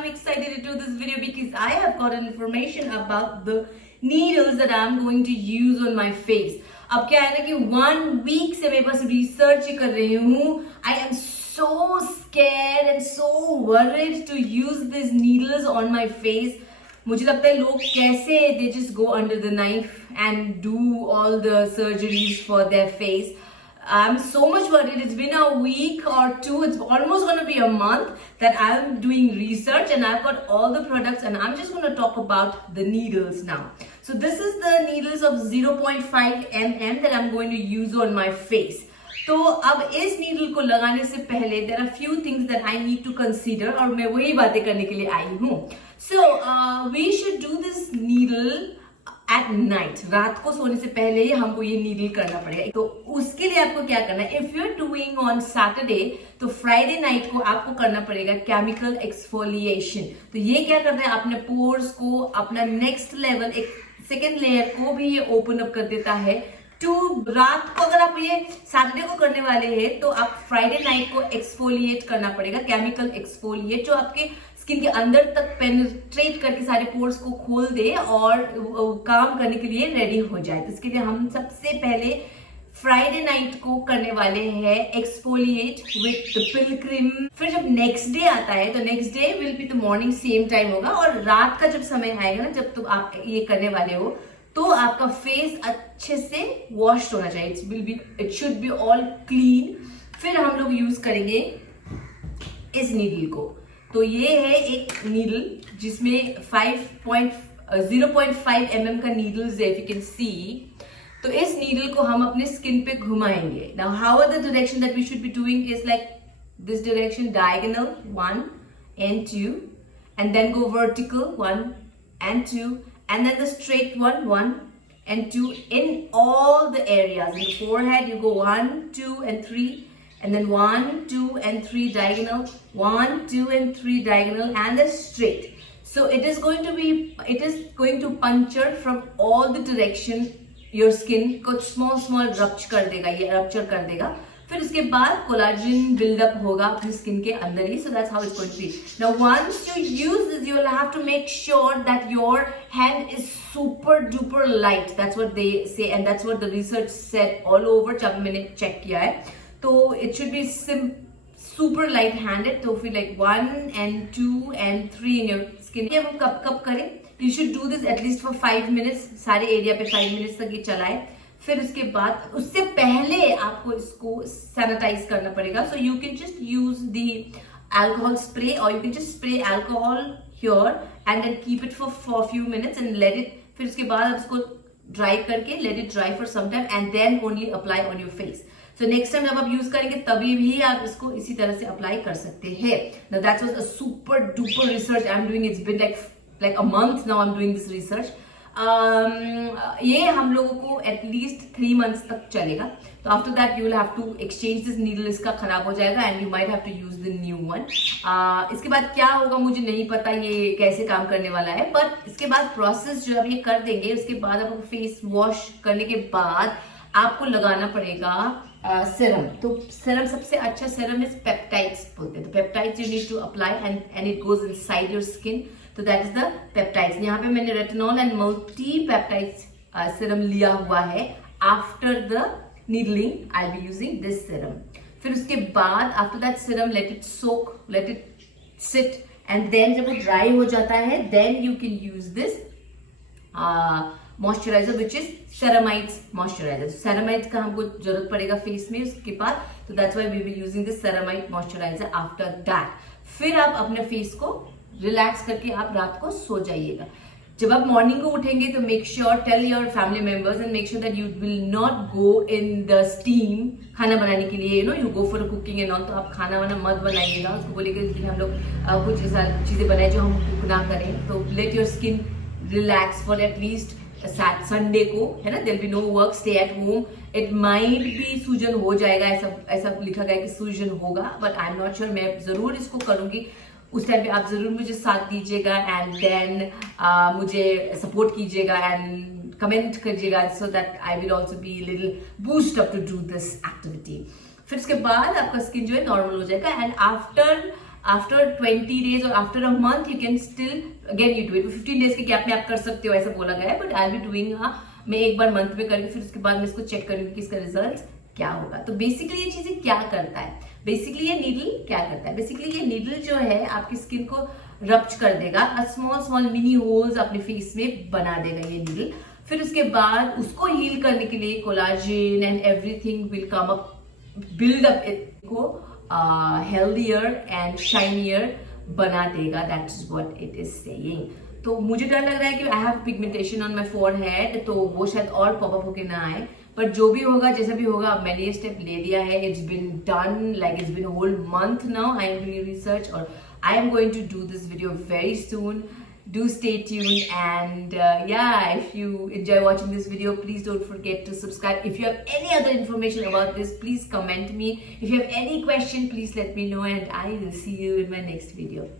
I'm excited to do this video because I have got information about the needles that I'm going to use on my face. अब क्या है ना कि 1 week से मैं बस रिसर्च कर रही हूँ. I am so scared and so worried to use these needles on my face. मुझे लगता है लोग कैसे they just go under the knife and do all the surgeries for their face. I'm so much worried. It's been a week or two. It's almost going to be a month that I'm doing research and I've got all the products and I'm just going to talk about the needles now. So this is the needles of 0.5 mm that I'm going to use on my face. तो अब इस needle को लगाने से पहले there are few things that I need to consider और मैं वही बातें करने के लिए आई हूँ. So we should do this needle at night. रात को सोने से पहले ही हमको ये नीडल करना पड़ेगा. तो उसके लिए आपको क्या करना है, if you're doing on Saturday तो Friday night को आपको करना पड़ेगा chemical exfoliation. तो ये क्या करता है, अपने pores को, अपना next level एक second layer को भी ये open up कर देता है. तो रात को अगर आप ये सैटरडे को करने वाले हैं तो आप फ्राइडे नाइट को एक्सफोलिएट करना पड़ेगा, केमिकल एक्सफोलिएट, जो आपके स्किन के अंदर तक पेनिट्रेट करके सारे पोर्स को खोल दे और काम करने के लिए रेडी हो जाए. तो इसके लिए हम सबसे पहले फ्राइडे नाइट को करने वाले हैं एक्सफोलिएट विथ द पिलग्रिम. फिर जब नेक्स्ट डे आता है तो next day will be the morning same time होगा और रात का जब समय आएगा ना, जब तुम आप ये करने वाले हो तो आपका फेस अच्छे से वॉश होना चाहिए. It should be all clean. फिर हम लोग यूज करेंगे इस नीडल को. तो ये है एक नीडल जिसमें 0.5 mm का नीडल्स है, इफ यू कैन सी. तो इस नीडल को हम अपने स्किन पे घुमाएंगे. Now how are the direction that we should be doing is like this direction, diagonal 1 and 2 and then go vertical 1 and 2 and then the straight 1 and 2 in all the areas. In the forehead you go 1, 2 and 3 and then 1, 2 and 3 diagonal, 1, 2 and 3 diagonal and then straight. So it is going to puncture from all the direction. Your skin को small rupture कर देगा. फिर उसके बाद collagen buildup होगा अपनी skin के अंदर ही. So that's how it's going to be. Now once you use this you will have to make sure that your hand is super duper light. That's what they say and that's what the research said all over. जब मैंने check किया है तो it should be super light handed. तो फिर like 1 and 2 and 3 in your skin. ये हम कब करें, you should do this at least for 5 minutes. सारे एरिया पे 5 minutes तक ये चलाए. फिर उसके बाद उससे पहले आपको इसको सैनिटाइज करना पड़ेगा. So you can just use the alcohol spray और you can just spray alcohol here and then keep it for few minutes and let it. फिर उसके बाद आप इसको ड्राई करके let it dry for some time and then only apply on your face. So next time जब आप use करेंगे तभी भी आप इसको इसी तरह से अप्लाई कर सकते हैं. Now that was a super duper research I am doing. It's been like a month now I am doing this research. ये हम लोगों को एटलीस्ट 3 months तक चलेगा. तो after that you will have to exchange this needle. इसका खराब हो जाएगा and you might have to use the new one. इसके बाद क्या होगा मुझे नहीं पता ये कैसे काम करने वाला है, पर इसके बाद प्रोसेस जो अब ये कर देंगे उसके बाद आपको फेस वॉश करने के बाद आपको लगाना पड़ेगा सीरम. तो सीरम सबसे अच्छा सीरम इज पेप्टाइड्स बोलते हैं. तो peptides you need to apply and it goes inside your skin. तो दैट इज द पेप्टाइड्स. यहाँ पे मैंने retinol and multi peptides serum लिया हुआ है. After the needling I will be using this serum. फिर उसके बाद after that serum let it soak, let it sit and then जब वो ड्राई हो जाता है then you can use this moisturiser which is ceramides moisturiser. Ceramide का हमको जरूरत पड़ेगा फेस में उसके बाद. तो that's why we will using this ceramide moisturiser after that. फिर आप अपने फेस को रिलैक्स करके आप रात को सो जाइएगा. जब आप मॉर्निंग को उठेंगे तो make sure tell your family members and make sure that you will not go in the steam खाना बनाने के लिए. You go for cooking and all. तो आप खाना वाना मत बनाइएगा. उसको बोलेगा कि हम लोग कुछ ऐसा चीजें बनाए जो हम कुक ना करें. तो let your skin relax for at least Sunday को, है ना. There be no work, stay at home. It might be सूजन हो जाएगा, ऐसा लिखा गया कि सूजन होगा, but I am not sure. मैं जरूर इसको करूंगी. उस टाइम पे आप जरूर मुझे साथ दीजिएगा एंड देन मुझे सपोर्ट कीजिएगा एंड कमेंट करिएगा so that I will also be little boost up to do this activity. फिर उसके बाद आपका स्किन जो है नॉर्मल हो जाएगा एंड आफ्टर आफ्टर 20 days और after a month you can still again you do it. 15 days के गैप में आप कर सकते हो ऐसा बोला गया है, बट आई बी डूइंग, मैं एक बार मंथ में करूंगी, फिर उसके बाद मैं इसको चेक करूंगी कि इसका रिजल्ट क्या होगा। तो बेसिकली ये चीजें क्या करता है, बेसिकली ये नीडल क्या करता है, बेसिकली ये नीडल जो है आपकी स्किन को रप्च कर देगा, स्मॉल स्मॉल मिनी होल्स अपने फेस में बना देगा ये नीडल। फिर उसके बाद उसको हील करने के लिए collagen and everything will come up, build up it को हेल्दियर एंड शाइनियर बना देगा। That is what it is saying. तो मुझे डर लग रहा है कि I have pigmentation on my forehead, तो वो शायद और पॉपअप होके ना आए, पर जो भी होगा जैसा भी होगा, अब मैंने ये स्टेप ले लिया है। It's been done, like it's been whole month now I am doing research, और I am going to do this video very soon. Do stay tuned, and yeah, if you enjoy watching this video, please don't forget to subscribe. If you have any other information about this, please comment me. If you have any question, please let me know, and I will see you in my next video.